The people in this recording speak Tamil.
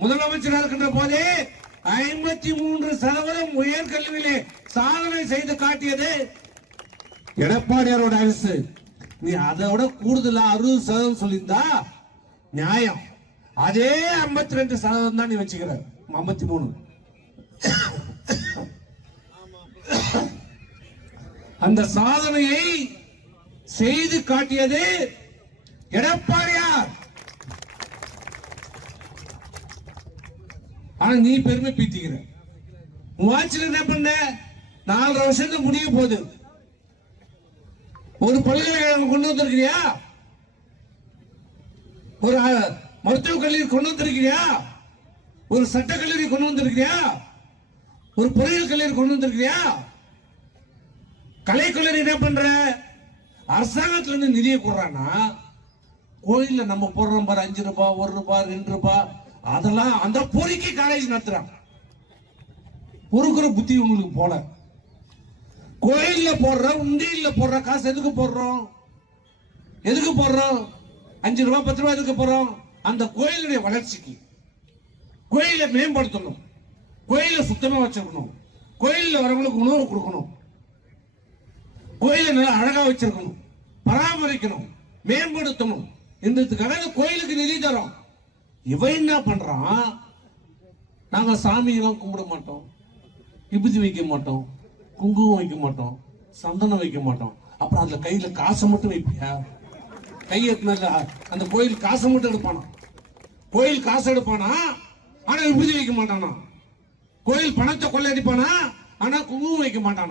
முதலமைச்சராக இருக்கின்ற போதே 53% உயர்கல்வியிலே சாதனை செய்து காட்டியது எடப்பாடியாரோட அரசு. நீ அதை விட கூடுதலா 60% சொல்லியிருந்தா நியாயம். அதே 52% தான் நீ வச்சுக்கிற. 53 அந்த சாதனையை செய்து காட்டியது எடப்பாடியார். ஆனா நீ பெருமை பீத்திக்கிற. உன் ஆட்சியில் என்ன பண்ண? 4 வருஷத்துக்கு முடிய போகுது. ஒரு பல்கலைக்கழகம் கொண்டு வந்திருக்கிறியா? ஒரு மருத்துவக் கல்லூரி கொண்டு வந்திருக்கிறியா? ஒரு சட்டக் கல்லூரி கொண்டு வந்திருக்கிறியா? ஒரு பொறியியல் கல்லூரி கொண்டு வந்திருக்கிறியா? கலைக்கல்லூரி என்ன பண்ற? அரசாங்கத்துல இருந்து நிதியை போடுறானா? கோயில்ல நம்ம போடுறோம் பாரு, 5 ரூபாய், 1 ரூபாய், 2 ரூபாய், அதெல்லாம் அந்த பொறிக்கு காலேஜ் நடத்துறான். பொறுக்கிற புத்தி உங்களுக்கு போல. கோயில்ல போடுற, உண்டியில போடுற காசு எதுக்கு போடுறோம்? எதுக்கு போடுறோம்? 5 ரூபாய், 10 ரூபாய் எதுக்கு போடுறோம்? அந்த கோயிலுடைய வளர்ச்சிக்கு. கோயிலை மேம்படுத்தணும், கோயிலை சுத்தமா வச்சிருக்கணும், கோயில்ல வரவங்களுக்கு உணவு கொடுக்கணும், கோயிலை நல்லா அழகா வச்சிருக்கணும், பராமரிக்கணும், மேம்படுத்தணும். இந்த கோயிலுக்கு நிதி தரோம். இவன் என்ன பண்றான்? நாங்க சாமியெல்லாம் கும்பிட மாட்டோம், விபூதி வைக்க மாட்டோம், குங்குமம் வைக்க மாட்டோம், சந்தனம் வைக்க மாட்டோம். அப்புறம் அதுல கையில காசை மட்டும் வைப்பியா? கையெழுத்துல அந்த கோயில் காசை மட்டும் எடுப்பானா? கோயில் காசு எடுப்பானா, ஆனா விபூதி வைக்க மாட்டானா? கோயில் பணத்தை கொள்ளையடிப்பானா, ஆனா குங்குமம் வைக்க மாட்டானா?